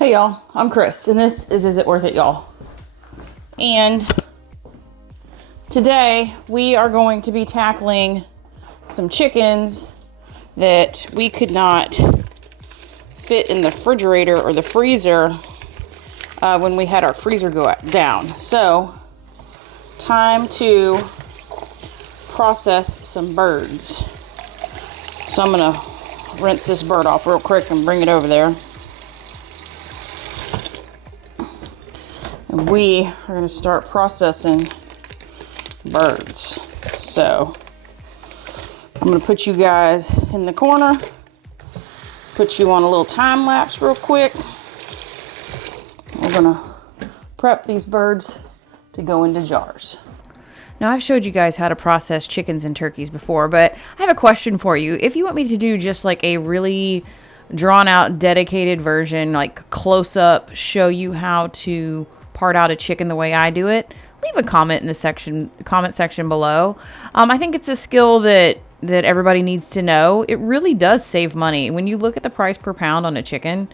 Hey y'all, I'm Chris, and this is It Worth It, y'all? And today we are going to be tackling some chickens that we could not fit in the refrigerator or the freezer when we had our freezer go down. So, time to process some birds. So I'm gonna rinse this bird off real quick and bring it over there. And we are going to start processing birds. So I'm going to put you guys in the corner, put you on a little time lapse real quick. We're going to prep these birds to go into jars. Now, I've showed you guys how to process chickens and turkeys before, but I have a question for you. If you want me to do just like a really drawn out, dedicated version, like close up, show you how to part out a chicken the way I do it, leave a comment in the comment section below. I think it's a skill that everybody needs to know. It really does save money. When you look at the price per pound on a chicken,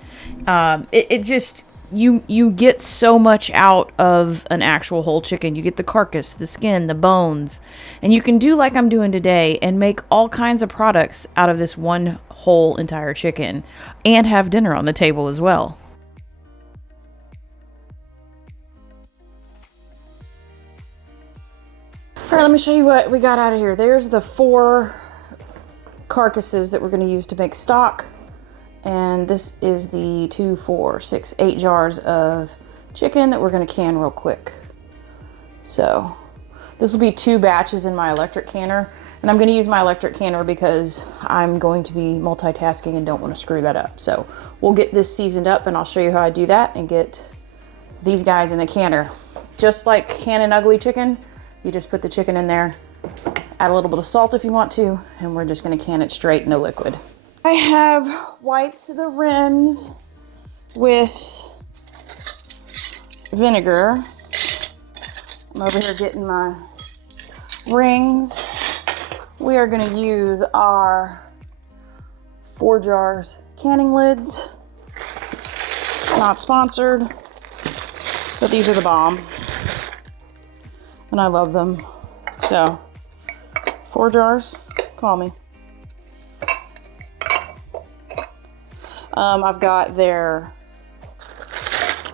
it just, you get so much out of an actual whole chicken. You get the carcass, the skin, the bones, and you can do like I'm doing today and make all kinds of products out of this one whole entire chicken and have dinner on the table as well. All right, let me show you what we got out of here. There's the 4 carcasses that we're going to use to make stock. And this is the 2, 4, 6, 8 jars of chicken that we're going to can real quick. So this will be 2 batches in my electric canner. And I'm going to use my electric canner because I'm going to be multitasking and don't want to screw that up. So we'll get this seasoned up and I'll show you how I do that and get these guys in the canner. Just like canning ugly chicken, you just put the chicken in there, add a little bit of salt if you want to, and we're just going to can it straight, no liquid. I have wiped the rims with vinegar. I'm over here getting my rings. We are going to use our 4 jars canning lids. Not sponsored, but these are the bomb. And I love them. So, 4 jars, call me. I've got their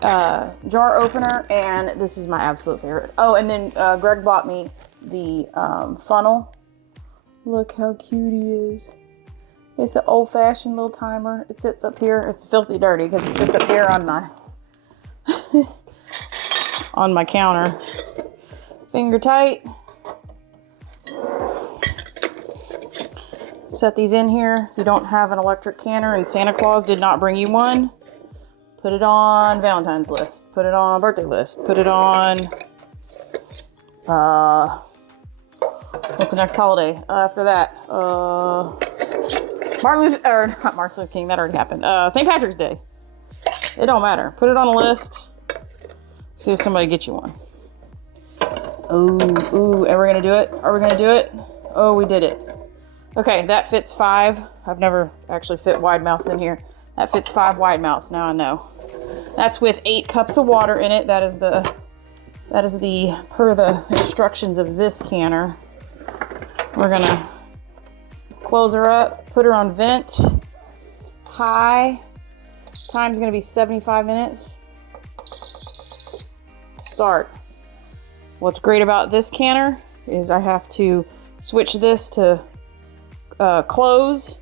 jar opener, and this is my absolute favorite. Oh, and then Greg bought me the funnel. Look how cute he is. It's an old-fashioned little timer. It sits up here. It's filthy dirty because it sits up here on my on my counter. Finger tight. Set these in here. If you don't have an electric canner and Santa Claus did not bring you one, put it on Valentine's list. Put it on birthday list. Put it on, what's the next holiday after that? Not Martin Luther King, that already happened. St. Patrick's Day. It don't matter. Put it on a list. See if somebody gets you one. Ooh, and we're gonna do it? Are we gonna do it? Oh, we did it. Okay, that fits 5. I've never actually fit wide mouths in here. That fits 5 wide mouths, now I know. That's with 8 cups of water in it. That is the per the instructions of this canner. We're gonna close her up, put her on vent, high. Time's gonna be 75 minutes. Start. What's great about this canner is I have to switch this to close,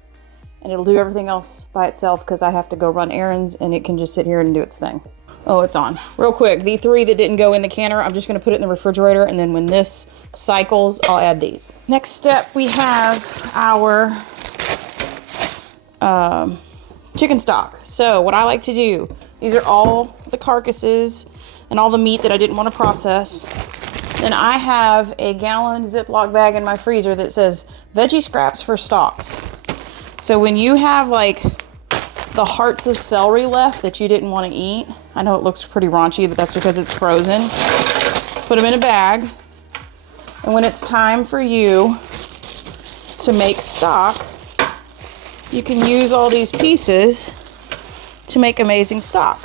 and it'll do everything else by itself because I have to go run errands and it can just sit here and do its thing. Oh, it's on. Real quick, the 3 that didn't go in the canner, I'm just gonna put it in the refrigerator, and then when this cycles, I'll add these. Next step, we have our chicken stock. So what I like to do, these are all the carcasses and all the meat that I didn't want to process. Then I have a gallon Ziploc bag in my freezer that says veggie scraps for stocks. So when you have like the hearts of celery left that you didn't want to eat, I know it looks pretty raunchy, but that's because it's frozen. Put them in a bag. And when it's time for you to make stock, you can use all these pieces to make amazing stock.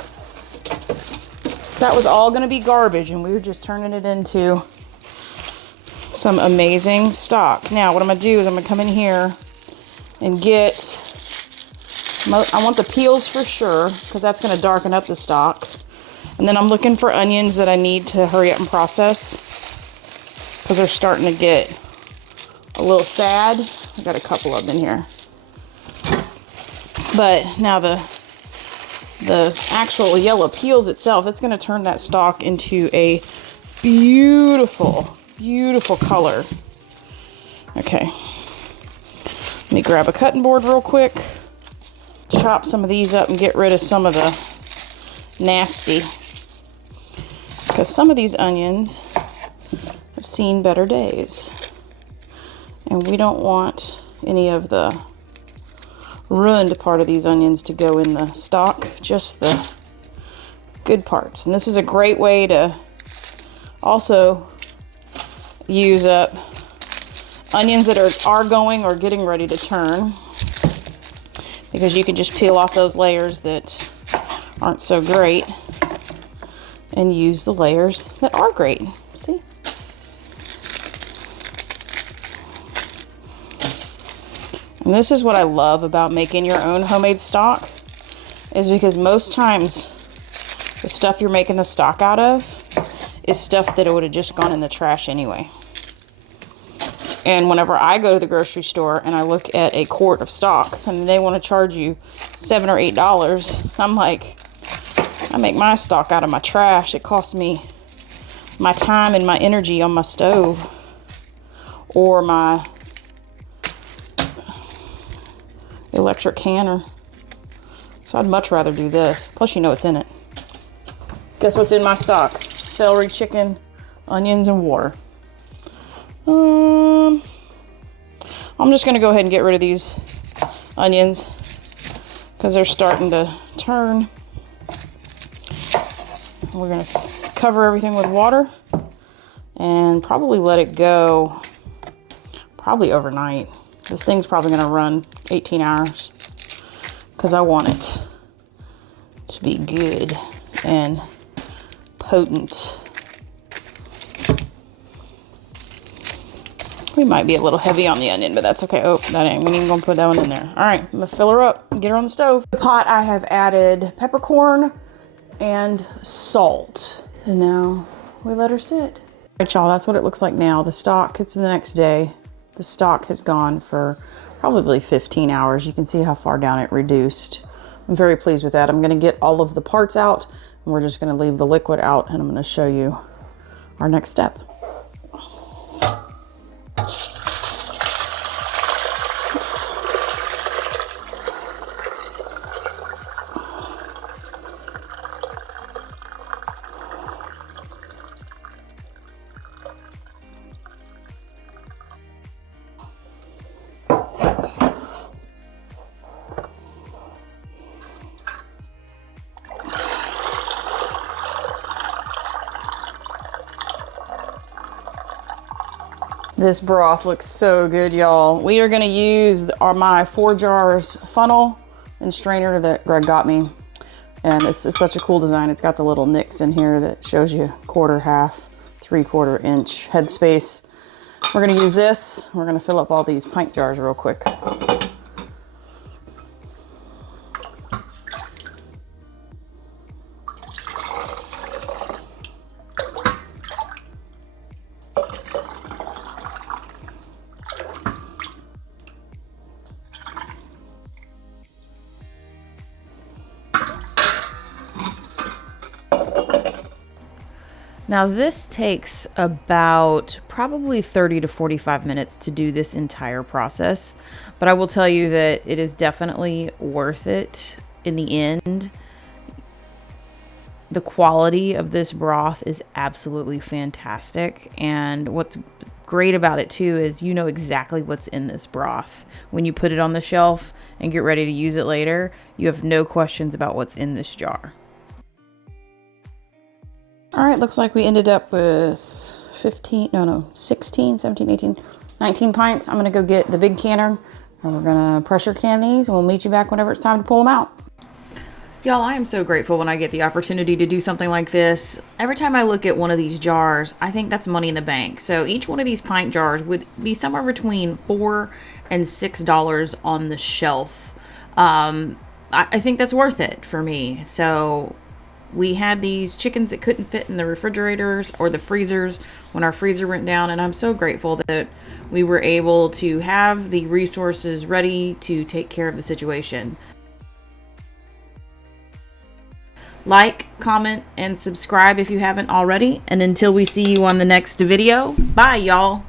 That was all gonna be garbage and we were just turning it into some amazing stock. Now what I'm gonna do is I'm gonna come in here and get, I want the peels for sure, because that's gonna darken up the stock. And then I'm looking for onions that I need to hurry up and process, because they're starting to get a little sad. I got a couple of them in here. But now the actual yellow peels itself, it's gonna turn that stock into a beautiful, beautiful color. Okay, let me grab a cutting board real quick, chop some of these up and get rid of some of the nasty, because some of these onions have seen better days and we don't want any of the ruined part of these onions to go in the stock, just the good parts. And this is a great way to also use up onions that are going or getting ready to turn, because you can just peel off those layers that aren't so great and use the layers that are great. See? And this is what I love about making your own homemade stock, is because most times the stuff you're making the stock out of is stuff that it would have just gone in the trash anyway. And whenever I go to the grocery store and I look at a quart of stock and they want to charge you $7 or $8, I'm like, I make my stock out of my trash. It costs me my time and my energy on my stove or my electric canner. So I'd much rather do this. Plus, you know what's in it. Guess what's in my stock? Celery, chicken, onions, and water. I'm just gonna go ahead and get rid of these onions because they're starting to turn. We're gonna cover everything with water and probably let it go probably overnight. This thing's probably gonna run 18 hours because I want it to be good and potent. We might be a little heavy on the onion, but that's okay. Oh, that ain't, we ain't even gonna put that one in there. All right, I'm gonna fill her up and get her on the stove. The pot, I have added peppercorn and salt. And now we let her sit. All right, y'all, that's what it looks like now. The stock, it's the next day. The stock has gone for probably 15 hours. You can see how far down it reduced. I'm very pleased with that. I'm gonna get all of the parts out and we're just gonna leave the liquid out, and I'm gonna show you our next step. This broth looks so good, y'all. We are gonna use my 4 jars funnel and strainer that Greg got me. And it's such a cool design. It's got the little nicks in here that shows you 1/4, 1/2, 3/4 inch headspace. We're gonna use this. We're gonna fill up all these pint jars real quick. Now this takes about probably 30 to 45 minutes to do this entire process, but I will tell you that it is definitely worth it in the end. The quality of this broth is absolutely fantastic, and what's great about it too is you know exactly what's in this broth. When you put it on the shelf and get ready to use it later, you have no questions about what's in this jar. All right, looks like we ended up with 16, 17, 18, 19 pints. I'm gonna go get the big canner and we're gonna pressure can these, and we'll meet you back whenever it's time to pull them out. Y'all, I am so grateful when I get the opportunity to do something like this. Every time I look at one of these jars, I think that's money in the bank. So each one of these pint jars would be somewhere between $4 and $6 on the shelf. I think that's worth it for me. So we had these chickens that couldn't fit in the refrigerators or the freezers when our freezer went down, and I'm so grateful that we were able to have the resources ready to take care of the situation. Like, comment, and subscribe if you haven't already. And until we see you on the next video, bye, y'all.